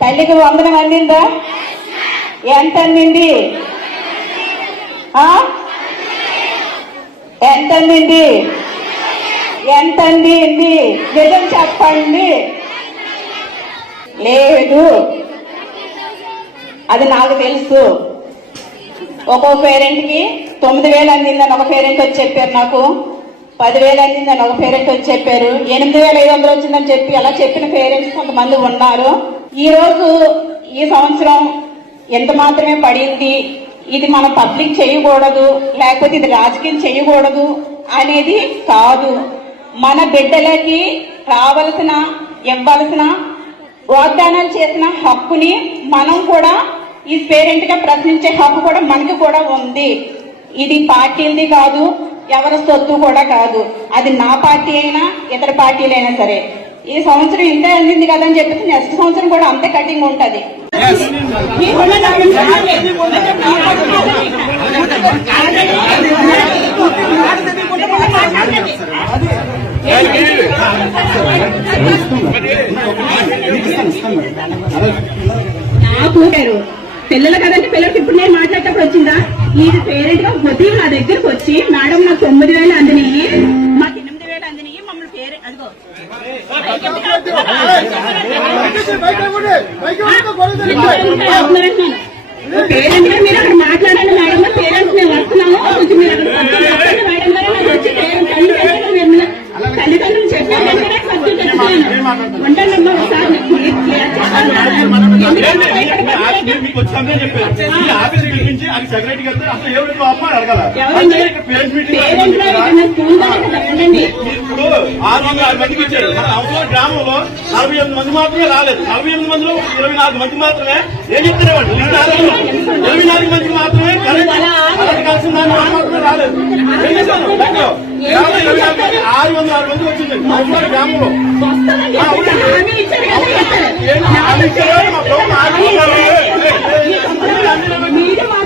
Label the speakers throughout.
Speaker 1: తల్లికి వందనం అందిందా ఎంత అందింది ఎంత అందింది ఎంత అందింది నిజం చెప్పండి. లేదు. అది నాకు తెలుసు. ఒక్కో పేరెంట్కి తొమ్మిది వేలు అందిందని ఒక పేరెంట్ వచ్చి చెప్పారు నాకు. పదివేలు అందిందని ఒక పేరెంట్ వచ్చి చెప్పారు. ఎనిమిది వేల ఐదు వందలు వచ్చిందని చెప్పి అలా చెప్పిన పేరెంట్స్ కొంతమంది ఉన్నారు. ఈ రోజు ఈ సంవత్సరం ఎంత మాత్రమే పడింది? ఇది మనం పబ్లిక్ చేయకూడదు లేకపోతే ఇది రాజకీయం చేయకూడదు అనేది కాదు. మన బిడ్డలకి రావలసిన ఇవ్వాల్సిన వాగ్దానాలు చేసిన హక్కుని మనం కూడా ఈ పేరెంట్గా ప్రశ్నించే హక్కు కూడా మనకి కూడా ఉంది. ఇది పార్టీలది కాదు ఎవరి సొత్తు కూడా కాదు. అది నా పార్టీ అయినా ఇతర పార్టీలైనా సరే. ఈ సంవత్సరం ఇంతే అందింది కదా అని చెప్పేసి నెక్స్ట్ సంవత్సరం కూడా అంతే కటింగ్ ఉంటది. నాకు పిల్లలు కదంటే పిల్లలకి ఇప్పుడు నేను మాట్లాడేటప్పుడు వచ్చిందా? ఈ పేరెంట్గా ఉదయం నా దగ్గరకు వచ్చి మేడం నాకు తొమ్మిది వేలు అందినయి మాకు ఎనిమిది వేలు అందినయి మమ్మల్ని పేరెంట్ అదిగో. పేరెంట్గా మీరు అక్కడ మాట్లాడండి మేడం పేరెంట్స్ మేము వస్తున్నాము కొంచెం మీరు అక్కడ మేడం గారు వచ్చి తల్లిదండ్రులు చెప్పిన ఉంటానమ్మా ఒకసారి.
Speaker 2: మీకు చెప్పారు ఆఫీస్ పిలిపించి అది సెక్రటరీ గారితో అసలు అమ్మాయి అడగాల? పేరెంట్స్ మీటింగ్
Speaker 1: పేరెంట్గా ఏదైనా స్కూల్ దగ్గర చెప్పండి
Speaker 2: మీరు ఇప్పుడు ఆరు వందల ఆరు మందికి వచ్చారు మన అవసరం గ్రామంలో నలభై ఎనిమిది మంది మాత్రమే రాలేదు. నలభై ఎనిమిది మందిలో ఇరవై నాలుగు మంది మాత్రమే ఏం చెప్తారేమండి ఇరవై నాలుగు మంది మాత్రమే కరెక్ట్ కలిసిన వాళ్ళు మాత్రమే రాలేదు. ఏం చేశాను ఆరు వందల ఆరు మంది వచ్చింది. అవసరం గ్రామంలో
Speaker 1: వస్తామని చెప్పి హామీ ఇచ్చారు కదా ఇచ్చారు.
Speaker 2: ఏం హామీ ఇచ్చారో మా ప్రభుత్వం హామీ ఇచ్చారు.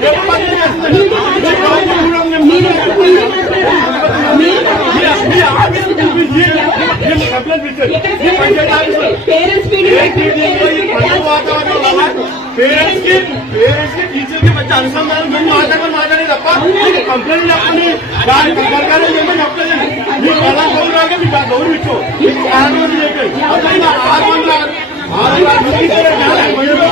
Speaker 1: మీరు మాట్లాడాలి. మీరు మాట్లాడాలి. మీరు మీరు మాట్లాడాలి. మీరు పేరెంట్స్
Speaker 2: పేరెంట్స్కి పేరెంట్స్కి టీచర్కి మంచి అనుసంధానం గురించి మాట్లాడమని మాట్లాడే తప్ప కంప్లైంట్ చెప్పండి దాని సర్కారం చెప్పని చెప్పలేదు మీకు ఎలా గౌరవాగా మీకు ఆ గౌరవం ఇచ్చు మీకు ఆరోగ్యం చెప్పండి అసలు ఆరు వందల ఆరు వందల